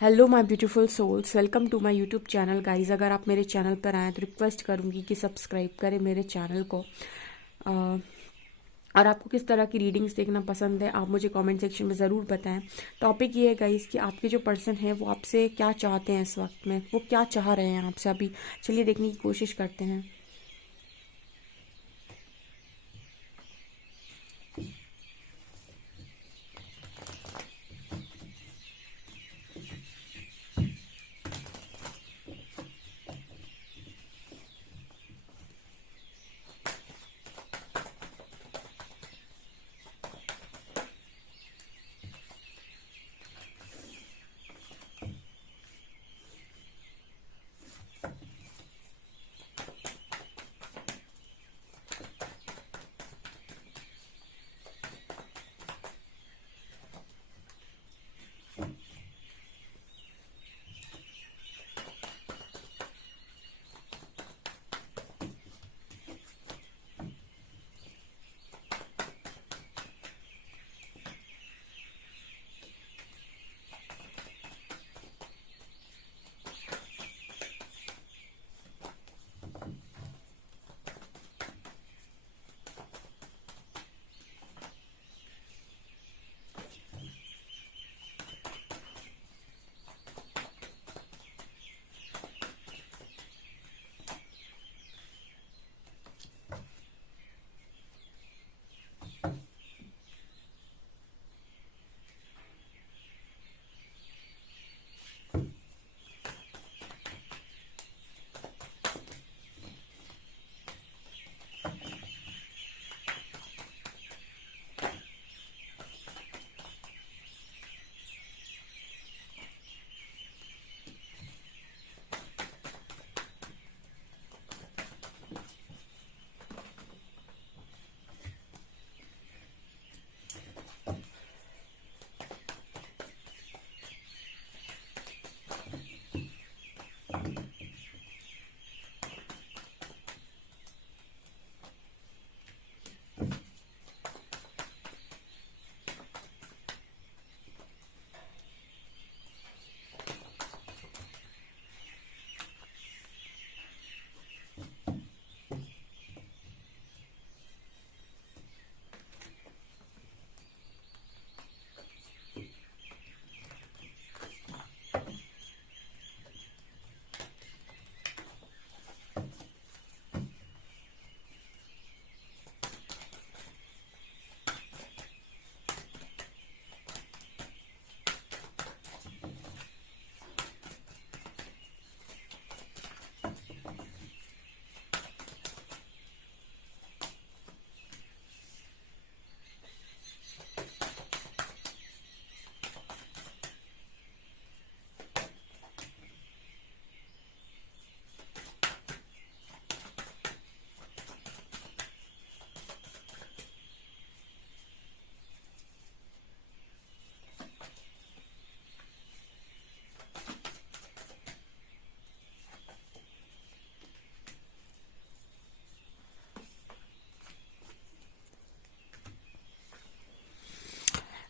Hello my beautiful souls, welcome to my YouTube channel guys. अगर आप मेरे channel पर आएँ तो रिक्वेस्ट करूँगी कि सब्सक्राइब करें मेरे चैनल को। अ, और आपको किस तरह की रीडिंग्स देखना पसंद है आप मुझे कमेंट सेक्शन में ज़रूर बताएं। टॉपिक ये है गाइस कि आपके जो पर्सन है वो आपसे क्या चाहते हैं, इस वक्त में वो क्या चाह रहे हैं आपसे अभी। चलिए देखने की कोशिश करते हैं।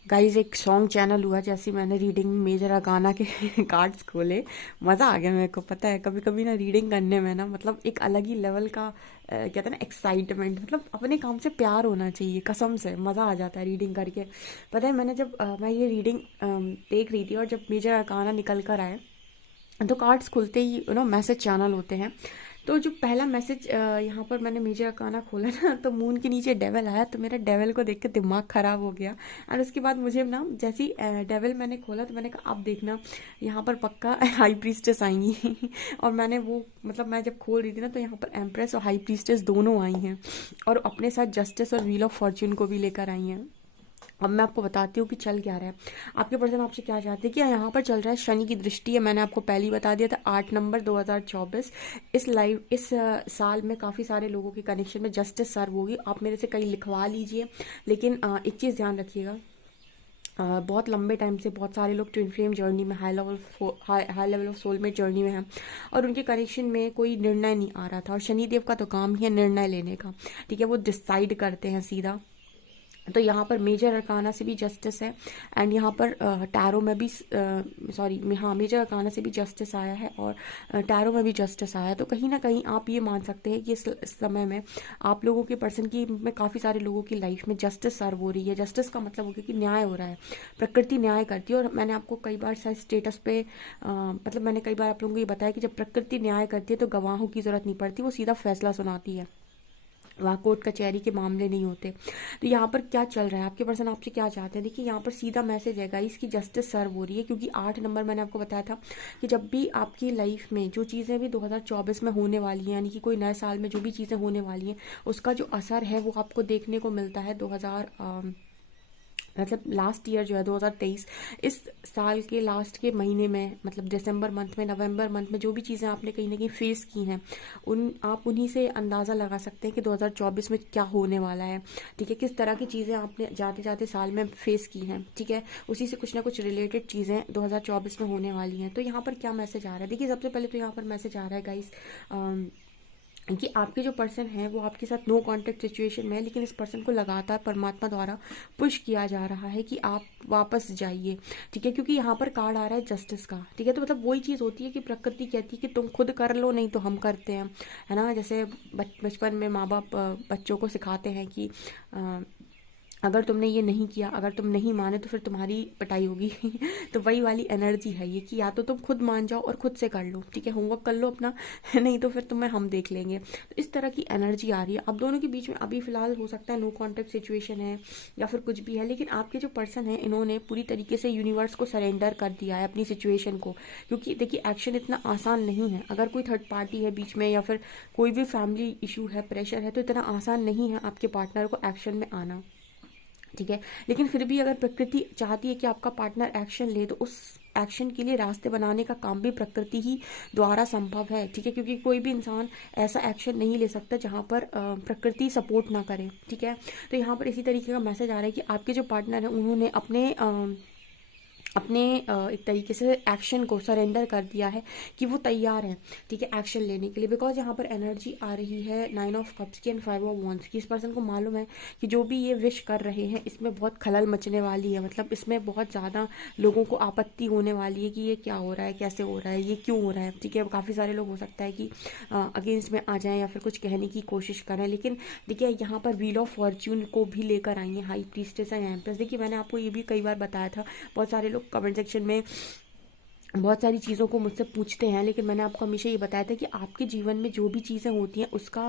गाइज एक सॉन्ग चैनल हुआ, जैसे मैंने रीडिंग मेजर अगाना के कार्ड्स खोले, मज़ा आ गया मेरे को। पता है कभी कभी ना रीडिंग करने में ना मतलब एक अलग ही लेवल का कहते हैं ना एक्साइटमेंट, मतलब अपने काम से प्यार होना चाहिए, कसम से मज़ा आ जाता है रीडिंग करके। पता है मैंने जब मैं ये रीडिंग देख रही थी और जब मेजर अगाना निकल कर आए तो कार्ड्स खुलते ही मैसेज चैनल होते हैं। तो जो पहला मैसेज यहाँ पर मैंने मेजर अकाना खोला ना, तो मून के नीचे डेवल आया, तो मेरा डेवल को देख के दिमाग ख़राब हो गया। और उसके बाद मुझे ना जैसी डेवल मैंने खोला तो मैंने कहा अब देखना यहाँ पर पक्का हाई प्रीस्टेस आएंगी और मैंने वो मतलब मैं जब खोल रही थी ना तो यहाँ पर एम्प्रेस और हाई प्रीस्टेस दोनों आई हैं और अपने साथ जस्टिस और व्हील ऑफ फॉर्च्यून को भी लेकर आई हैं। अब मैं आपको बताती हूँ कि चल क्या रहा है। आपके पर्सन आपसे क्या चाहते हैं कि यहाँ पर चल रहा है शनि की दृष्टि है। मैंने आपको पहले ही बता दिया था 8 नवंबर 2024 इस साल में काफ़ी सारे लोगों के कनेक्शन में जस्टिस सर्व होगी। आप मेरे से कहीं लिखवा लीजिए, लेकिन एक चीज़ ध्यान रखिएगा। बहुत लंबे टाइम से बहुत सारे लोग ट्विन फ्लेम जर्नी में high level of soulmate journey में हैं और उनके कनेक्शन में कोई निर्णय नहीं आ रहा था। और शनिदेव का तो काम ही है निर्णय लेने का, ठीक है, वो डिसाइड करते हैं सीधा। तो यहाँ पर मेजर अरकाना से भी जस्टिस है, एंड यहाँ पर टैरो में भी सॉरी हाँ मेजर अरकाना से भी जस्टिस आया है, और टैरो में भी जस्टिस आया है। तो कहीं ना कहीं आप ये मान सकते हैं कि इस समय में आप लोगों के पर्सन की में काफ़ी सारे लोगों की लाइफ में जस्टिस सर्व हो रही है। जस्टिस का मतलब हो गया कि न्याय हो रहा है, प्रकृति न्याय करती है। और मैंने आपको कई बार शायद स्टेटस पे मतलब मैंने कई बार आप लोगों को ये बताया कि जब प्रकृति न्याय करती है तो गवाहों की ज़रूरत नहीं पड़ती, वो सीधा फैसला सुनाती है, वहाँ कोर्ट कचहरी के मामले नहीं होते। तो यहाँ पर क्या चल रहा है, आपके पर्सन आपसे क्या चाहते हैं? देखिए यहाँ पर सीधा मैसेज है गाइस कि जस्टिस सर्व हो रही है, क्योंकि 8 नंबर मैंने आपको बताया था कि जब भी आपकी लाइफ में जो चीज़ें भी 2024 में होने वाली हैं, यानी कि कोई नए साल में जो भी चीज़ें होने वाली हैं, उसका जो असर है वो आपको देखने को मिलता है 2000 मतलब लास्ट ईयर जो है 2023, इस साल के लास्ट के महीने में, मतलब दिसंबर मंथ में, नवंबर मंथ में जो भी चीज़ें आपने कहीं ना कहीं फेस की हैं, आप उन्हीं से अंदाज़ा लगा सकते हैं कि 2024 में क्या होने वाला है। ठीक है, किस तरह की चीज़ें आपने जाते जाते साल में फेस की हैं। ठीक है, उसी से कुछ ना कुछ रिलेटेड चीज़ें 2024 में होने वाली हैं। तो यहाँ पर क्या मैसेज आ रहा है? देखिए सबसे पहले तो यहाँ पर मैसेज आ रहा है गाइस कि आपके जो पर्सन है वो आपके साथ नो कांटेक्ट सिचुएशन में है, लेकिन इस पर्सन को लगातार परमात्मा द्वारा पुश किया जा रहा है कि आप वापस जाइए। ठीक है, क्योंकि यहाँ पर कार्ड आ रहा है जस्टिस का। ठीक है, तो मतलब वही चीज़ होती है कि प्रकृति कहती है कि तुम खुद कर लो, नहीं तो हम करते हैं, है ना। जैसे बचपन में माँ बाप बच्चों को सिखाते हैं कि अगर तुमने ये नहीं किया, अगर तुम नहीं माने तो फिर तुम्हारी पिटाई होगी तो वही वाली एनर्जी है ये कि या तो तुम खुद मान जाओ और खुद से कर लो। ठीक है, होमवर्क कर लो अपना नहीं तो फिर तुम्हें हम देख लेंगे। तो इस तरह की एनर्जी आ रही है अब दोनों के बीच में। अभी फिलहाल हो सकता है नो कॉन्टेक्ट सिचुएशन है या फिर कुछ भी है, लेकिन आपके जो पर्सन है इन्होंने पूरी तरीके से यूनिवर्स को सरेंडर कर दिया है अपनी सिचुएशन को। क्योंकि देखिए एक्शन इतना आसान नहीं है, अगर कोई थर्ड पार्टी है बीच में या फिर कोई भी फैमिली इशू है, प्रेशर है, तो इतना आसान नहीं है आपके पार्टनर को एक्शन में आना। ठीक है, लेकिन फिर भी अगर प्रकृति चाहती है कि आपका पार्टनर एक्शन ले, तो उस एक्शन के लिए रास्ते बनाने का काम भी प्रकृति ही द्वारा संभव है। ठीक है, क्योंकि कोई भी इंसान ऐसा एक्शन नहीं ले सकता जहाँ पर प्रकृति सपोर्ट ना करे। ठीक है, तो यहाँ पर इसी तरीके का मैसेज आ रहा है कि आपके जो पार्टनर हैं उन्होंने अपने एक तरीके से एक्शन को सरेंडर कर दिया है कि वो तैयार हैं। ठीक है, एक्शन लेने के लिए। बिकॉज यहाँ पर एनर्जी आ रही है 9 ऑफ कप्स की एंड 5 ऑफ वॉन्ड्स की। इस पर्सन को मालूम है कि जो भी ये विश कर रहे हैं इसमें बहुत खलल मचने वाली है, मतलब इसमें बहुत ज़्यादा लोगों को आपत्ति होने वाली है कि ये क्या हो रहा है, कैसे हो रहा है, ये क्यों हो रहा है। ठीक है, काफ़ी सारे लोग हो सकता है कि अगेंस्ट में आ जाएं या फिर कुछ कहने की कोशिश करें। लेकिन देखिए यहाँ पर व्हील ऑफ फॉर्च्यून को भी लेकर आई है हाई प्रीस्टेस एंड एम्प्रेस। देखिए मैंने आपको ये भी कई बार बताया था, बहुत सारे लोग कमेंट सेक्शन में बहुत सारी चीज़ों को मुझसे पूछते हैं, लेकिन मैंने आपको हमेशा ये बताया था कि आपके जीवन में जो भी चीज़ें होती हैं उसका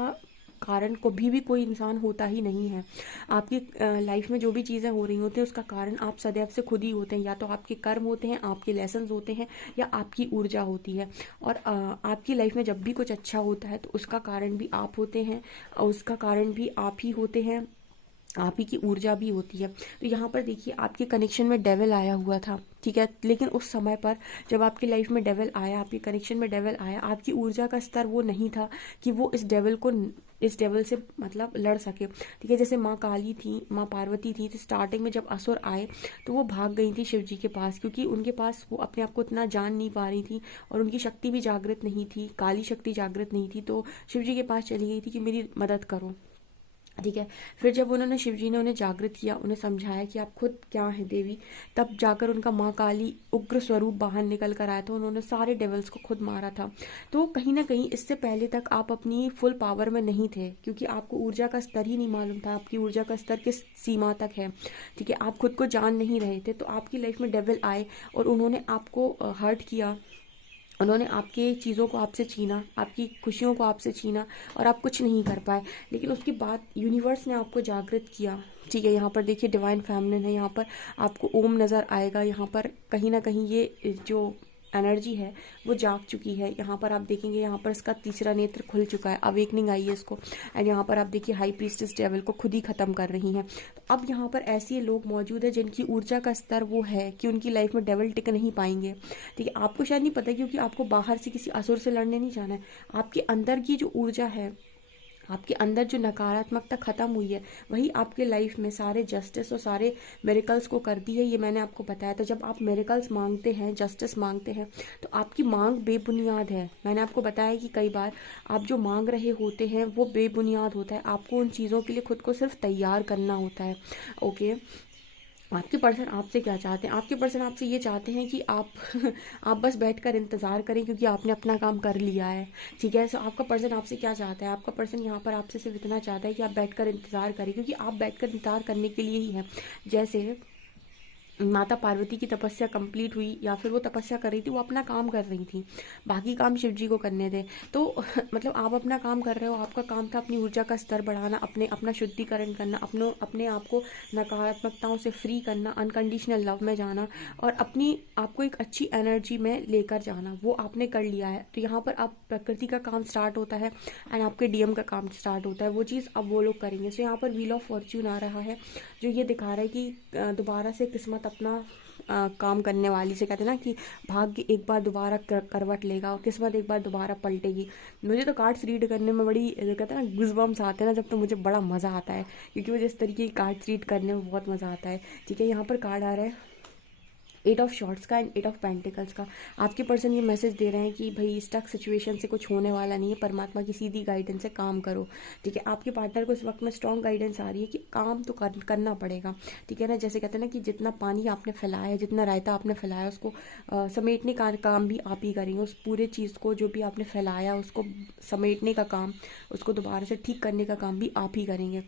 कारण कभी भी कोई इंसान होता ही नहीं है। आपकी लाइफ में जो भी चीज़ें हो रही होती हैं उसका कारण आप सदैव से खुद ही होते हैं। या तो आपके कर्म होते हैं, आपके लेसन्स होते हैं, या आपकी ऊर्जा होती है। और आपकी लाइफ में जब भी कुछ अच्छा होता है तो उसका कारण भी आप होते हैं, और उसका कारण भी आप ही होते हैं, आप ही की ऊर्जा भी होती है। तो यहाँ पर देखिए आपके कनेक्शन में डेविल आया हुआ था। ठीक है, लेकिन उस समय पर जब आपकी लाइफ में डेविल आया, आपके कनेक्शन में डेविल आया, आपकी ऊर्जा का स्तर वो नहीं था कि वो इस डेविल से मतलब लड़ सके। ठीक है, जैसे माँ काली थी, माँ पार्वती थी, तो स्टार्टिंग में जब असुर आए तो वो भाग गई थी शिव जी के पास, क्योंकि उनके पास वो अपने आप को इतना जान नहीं पा रही थी और उनकी शक्ति भी जागृत नहीं थी, काली शक्ति जागृत नहीं थी। तो शिव जी के पास चली गई थी कि मेरी मदद करो। ठीक है, फिर जब उन्होंने शिवजी ने उन्हें जागृत किया, उन्हें समझाया कि आप खुद क्या हैं देवी, तब जाकर उनका माँ काली उग्र स्वरूप बाहर निकल कर आया था। उन्होंने सारे डेविल्स को खुद मारा था। तो कहीं ना कहीं इससे पहले तक आप अपनी फुल पावर में नहीं थे, क्योंकि आपको ऊर्जा का स्तर ही नहीं मालूम था, आपकी ऊर्जा का स्तर किस सीमा तक है। ठीक है, आप खुद को जान नहीं रहे थे। तो आपकी लाइफ में डेविल आए और उन्होंने आपको हर्ट किया, उन्होंने आपकी चीज़ों को आपसे छीना, आपकी खुशियों को आपसे छीना, और आप कुछ नहीं कर पाए। लेकिन उसके बाद यूनिवर्स ने आपको जागृत किया। ठीक है, यहाँ पर देखिए डिवाइन फेमिनिन है, यहाँ पर आपको ओम नज़र आएगा। यहाँ पर कहीं ना कहीं ये जो एनर्जी है वो जाग चुकी है। यहाँ पर आप देखेंगे, यहाँ पर इसका तीसरा नेत्र खुल चुका है, अवेकनिंग आई है इसको। एंड यहाँ पर आप देखिए हाई प्रीस्टेस डेविल को खुद ही खत्म कर रही हैं। तो अब यहाँ पर ऐसे लोग मौजूद है जिनकी ऊर्जा का स्तर वो है कि उनकी लाइफ में डेविल टिक नहीं पाएंगे। ठीक है, आपको शायद नहीं पता, क्योंकि आपको बाहर से किसी असुर से लड़ने नहीं जाना है। आपके अंदर की जो ऊर्जा है आपके अंदर जो नकारात्मकता खत्म हुई है वही आपके लाइफ में सारे जस्टिस और सारे मिरेकल्स को करती है। ये मैंने आपको बताया। तो जब आप मिरेकल्स मांगते हैं, जस्टिस मांगते हैं, तो आपकी मांग बेबुनियाद है। मैंने आपको बताया कि कई बार आप जो मांग रहे होते हैं वो बेबुनियाद होता है। आपको उन चीज़ों के लिए खुद को सिर्फ तैयार करना होता है। ओके। आपके पर्सन आपसे क्या चाहते हैं? आपके पर्सन आपसे ये चाहते हैं कि आप आप बस बैठकर इंतज़ार करें, क्योंकि आपने अपना काम कर लिया है। ठीक है। सो आपका पर्सन आपसे क्या चाहता है? आपका पर्सन यहाँ पर आपसे सिर्फ इतना चाहता है कि आप बैठकर इंतज़ार करें, क्योंकि आप बैठकर इंतज़ार करने के लिए ही हैं। जैसे माता पार्वती की तपस्या कंप्लीट हुई, या फिर वो तपस्या कर रही थी, वो अपना काम कर रही थी, बाकी काम शिव जी को करने थे। तो मतलब आप अपना काम कर रहे हो, आपका काम था अपनी ऊर्जा का स्तर बढ़ाना, अपना शुद्धिकरण करना, अपने आप को नकारात्मकताओं से फ्री करना, अनकंडीशनल लव में जाना, और अपनी आपको एक अच्छी एनर्जी में लेकर जाना। वो आपने कर लिया है। तो यहाँ पर आप प्रकृति का काम स्टार्ट होता है एंड आपके डीएम का काम स्टार्ट होता है। वो चीज़ अब वो लोग करेंगे। सो यहाँ पर व्हील ऑफ फॉर्च्यून आ रहा है, जो ये दिखा रहा है कि दोबारा से किस्मत अपना काम करने वाली से, कहते हैं ना कि भाग्य एक बार दोबारा करवट लेगा और किस्मत एक बार दोबारा पलटेगी। मुझे तो कार्ड्स रीड करने में बड़ी, कहते हैं ना, गुज़बम्स आते हैं ना जब, तो मुझे बड़ा मज़ा आता है, क्योंकि मुझे इस तरीके की कार्ड्स रीड करने में बहुत मज़ा आता है। ठीक है। यहाँ पर कार्ड आ रहा है 8 ऑफ शॉर्ट्स का एंड 8 ऑफ पेंटिकल्स का। आपके पर्सन ये मैसेज दे रहे हैं कि भाई स्टक सिचुएशन से कुछ होने वाला नहीं है, परमात्मा की सीधी गाइडेंस से काम करो। ठीक है। आपके पार्टनर को इस वक्त में स्ट्रॉन्ग गाइडेंस आ रही है कि काम तो करना पड़ेगा। ठीक है ना। जैसे कहते हैं ना कि जितना पानी आपने फैलाया है, जितना रायता आपने फैलाया, उसको समेटने का काम भी आप ही करेंगे। उस पूरे चीज़ को जो भी आपने फैलाया, उसको समेटने का काम, उसको दोबारा से ठीक करने का काम भी आप ही करेंगे।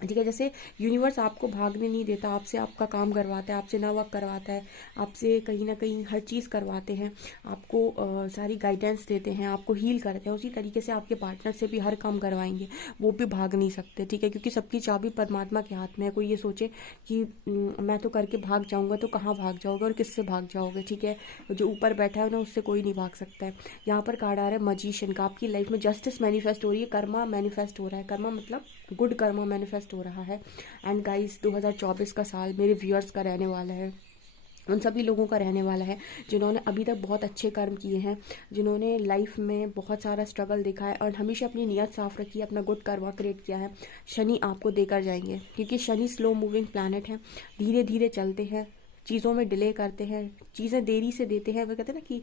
ठीक है। जैसे यूनिवर्स आपको भागने नहीं देता, आपसे आपका काम करवाता है, आपसे ना वर्क करवाता है, आपसे कहीं ना कहीं हर चीज़ करवाते हैं, आपको सारी गाइडेंस देते हैं, आपको हील करते हैं। उसी तरीके से आपके पार्टनर से भी हर काम करवाएंगे, वो भी भाग नहीं सकते। ठीक है। क्योंकि सबकी चाबी परमात्मा के हाथ में है। कोई ये सोचे कि मैं तो करके भाग जाऊंगा, तो कहाँ भाग जाओगे और किससे भाग जाओगे? ठीक है। जो ऊपर बैठा है ना, उससे कोई नहीं भाग सकता है। यहाँ पर कार्ड आ रहा है मजीशियन का। आपकी लाइफ में जस्टिस मैनिफेस्ट हो रही है, कर्मा मैनिफेस्ट हो रहा है। कर्मा मतलब गुड कर्मा मैनिफेस्ट हो रहा है। एंड गाइस 2024 का साल मेरे व्यूअर्स का रहने वाला है, उन सभी लोगों का रहने वाला है जिन्होंने अभी तक बहुत अच्छे कर्म किए हैं, जिन्होंने लाइफ में बहुत सारा स्ट्रगल देखा है और हमेशा अपनी नीयत साफ रखी है, अपना गुड कर्मा क्रिएट किया है। शनि आपको देकर जाएंगे, क्योंकि शनि स्लो मूविंग प्लैनेट है, धीरे धीरे चलते हैं, चीज़ों में डिले करते हैं, चीज़ें देरी से देते हैं। वो कहते हैं ना कि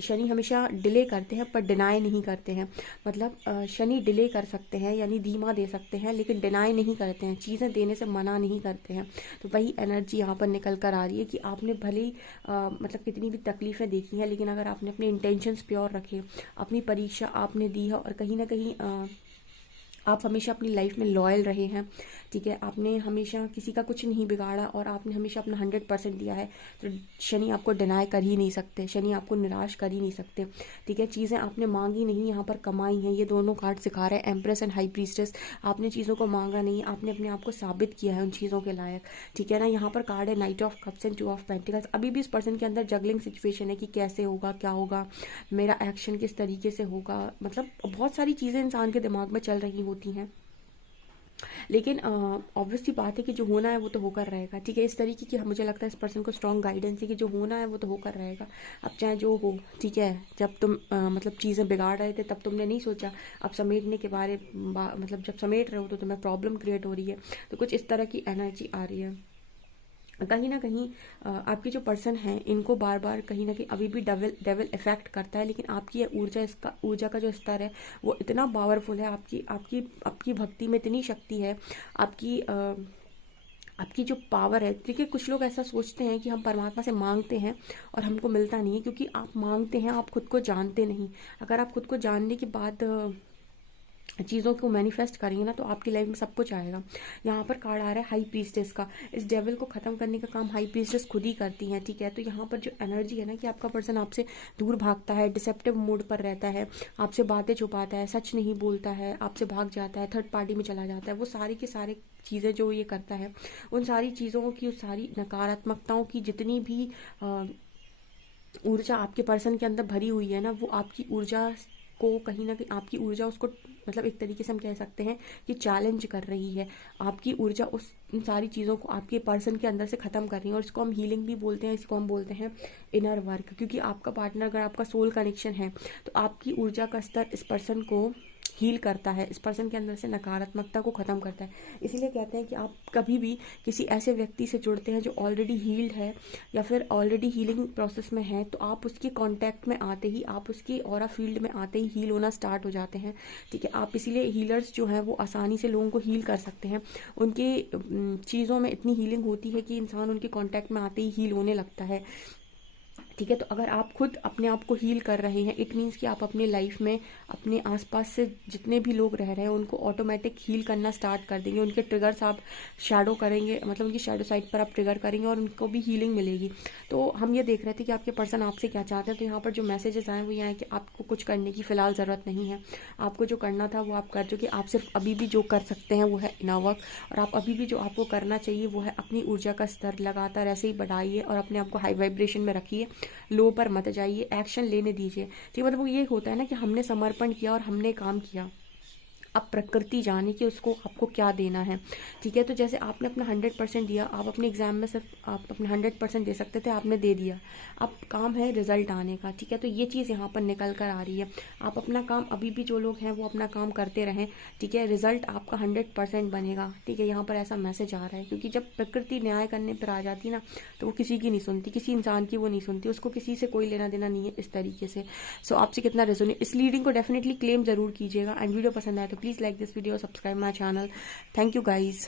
शनि हमेशा डिले करते हैं पर डिनाई नहीं करते हैं। मतलब शनि डिले कर सकते हैं, यानी धीमा दे सकते हैं, लेकिन डिनाई नहीं करते हैं, चीज़ें देने से मना नहीं करते हैं। तो वही एनर्जी यहाँ पर निकल कर आ रही है कि आपने भले ही मतलब कितनी भी तकलीफ़ें देखी हैं, लेकिन अगर आपने अपने इंटेंशंस प्योर रखे, अपनी परीक्षा आपने दी है, और कहीं ना कहीं आप हमेशा अपनी लाइफ में लॉयल रहे हैं। ठीक है। आपने हमेशा किसी का कुछ नहीं बिगाड़ा और आपने हमेशा अपना 100% दिया है, तो शनि आपको डिनाई कर ही नहीं सकते, शनि आपको निराश कर ही नहीं सकते। ठीक है। चीज़ें आपने मांगी नहीं, यहाँ पर कमाई हैं। ये दोनों कार्ड सिखा रहे हैं, एम्प्रेस एंड हाई प्रीस्टेस। आपने चीज़ों को मांगा नहीं, आपने अपने आप को साबित किया है उन चीज़ों के लायक। ठीक है ना। यहाँ पर कार्ड है night of cups and 2 of pentacles. अभी भी इस पर्सन के अंदर जगलिंग सिचुएशन है कि कैसे होगा, क्या होगा, मेरा एक्शन किस तरीके से होगा। मतलब बहुत सारी चीज़ें इंसान के दिमाग में चल रही होती हैं, लेकिन ऑब्वियसली बात है कि जो होना है वो तो होकर रहेगा। ठीक है। इस तरीके की मुझे लगता है इस पर्सन को स्ट्रॉन्ग गाइडेंस है कि जो होना है वो तो होकर रहेगा, अब चाहे जो हो। ठीक है। जब तुम मतलब चीज़ें बिगाड़ रहे थे, तब तुमने नहीं सोचा, अब समेटने के मतलब जब समेट रहे हो तो तुम्हें प्रॉब्लम क्रिएट हो रही है। तो कुछ इस तरह की एनर्जी आ रही है। कहीं ना कहीं आपके जो पर्सन हैं, इनको बार बार कहीं ना कहीं अभी भी डेविल इफेक्ट करता है, लेकिन आपकी ये ऊर्जा का जो स्तर है वो इतना पावरफुल है, आपकी आपकी आपकी भक्ति में इतनी शक्ति है, आपकी आपकी जो पावर है। देखिए, कुछ लोग ऐसा सोचते हैं कि हम परमात्मा से मांगते हैं और हमको मिलता नहीं है, क्योंकि आप मांगते हैं, आप खुद को जानते नहीं। अगर आप खुद को जानने के बाद चीज़ों को मैनिफेस्ट करेंगे ना, तो आपकी लाइफ में सब कुछ आएगा। यहाँ पर कार्ड आ रहा है हाई प्रीस्टेस का। इस डेविल को ख़त्म करने का काम हाई प्रीस्टेस खुद ही करती हैं। ठीक है। तो यहाँ पर जो एनर्जी है ना, कि आपका पर्सन आपसे दूर भागता है, डिसेप्टिव मोड पर रहता है, आपसे बातें छुपाता है, सच नहीं बोलता है, आपसे भाग जाता है, थर्ड पार्टी में चला जाता है, वो सारी की सारी चीज़ें जो ये करता है, उन सारी चीज़ों की, उस सारी नकारात्मकताओं की जितनी भी ऊर्जा आपके पर्सन के अंदर भरी हुई है ना, वो आपकी ऊर्जा को कहीं ना कहीं, आपकी ऊर्जा उसको, मतलब एक तरीके से हम कह सकते हैं कि चैलेंज कर रही है। आपकी ऊर्जा उस इन सारी चीज़ों को आपके पर्सन के अंदर से ख़त्म कर रही हैं। और इसको हम हीलिंग भी बोलते हैं, इसको हम बोलते हैं इनर वर्क। क्योंकि आपका पार्टनर अगर आपका सोल कनेक्शन है तो आपकी ऊर्जा का स्तर इस पर्सन को हील करता है, इस पर्सन के अंदर से नकारात्मकता को ख़त्म करता है। इसीलिए कहते हैं कि आप कभी भी किसी ऐसे व्यक्ति से जुड़ते हैं जो ऑलरेडी हील्ड है या फिर ऑलरेडी हीलिंग प्रोसेस में है, तो आप उसके कांटेक्ट में आते ही, आप उसकी ऑरा फील्ड में आते ही हील होना स्टार्ट हो जाते हैं। ठीक है, आप इसीलिए हीलर्स जो हैं वो आसानी से लोगों को हील कर सकते हैं। उनके चीज़ों में इतनी हीलिंग होती है कि इंसान उनके कांटेक्ट में आते ही हील होने लगता है। ठीक है, तो अगर आप खुद अपने आप को हील कर रहे हैं, इट मीन्स कि आप अपने लाइफ में अपने आसपास से जितने भी लोग रह रहे हैं उनको ऑटोमेटिक हील करना स्टार्ट कर देंगे। उनके ट्रिगर्स आप शैडो करेंगे, मतलब उनकी शैडो साइड पर आप ट्रिगर करेंगे और उनको भी हीलिंग मिलेगी। तो हम ये देख रहे थे कि आपके पर्सन आपसे क्या चाहते हैं। तो यहाँ पर जो मैसेजेस आए वो ये हैं कि आपको कुछ करने की फ़िलहाल ज़रूरत नहीं है, आपको जो करना था वो आप कर चुके। आप सिर्फ अभी भी जो कर सकते हैं वो है इनर वर्क, और आप अभी भी जो आपको करना चाहिए वो है अपनी ऊर्जा का स्तर लगातार ऐसे ही बढ़ाइए और अपने आप को हाई वाइब्रेशन में रखिए, लो पर मत जाइए, एक्शन लेने दीजिए। ठीक, मतलब वो ये होता है ना कि हमने समर्पण किया और हमने काम किया। अब प्रकृति जाने कि उसको आपको क्या देना है। ठीक है, तो जैसे आपने अपना 100% दिया, आप अपने एग्जाम में सिर्फ आप अपना 100% दे सकते थे, आपने दे दिया। अब काम है रिजल्ट आने का। ठीक है, तो ये चीज़ यहाँ पर निकल कर आ रही है। आप अपना काम, अभी भी जो लोग हैं वो अपना काम करते रहें। ठीक है, रिजल्ट आपका 100% बनेगा। ठीक है, यहाँ पर ऐसा मैसेज आ रहा है, क्योंकि जब प्रकृति न्याय करने पर आ जाती है ना, तो वो किसी की नहीं सुनती, किसी इंसान की वो नहीं सुनती, उसको किसी से कोई लेना देना नहीं है इस तरीके से। सो आपसे कितना रेजोनेट, इस रीडिंग को डेफिनेटली क्लेम जरूर कीजिएगा। एंड वीडियो पसंद आए तो please like this video, subscribe my channel. Thank you guys.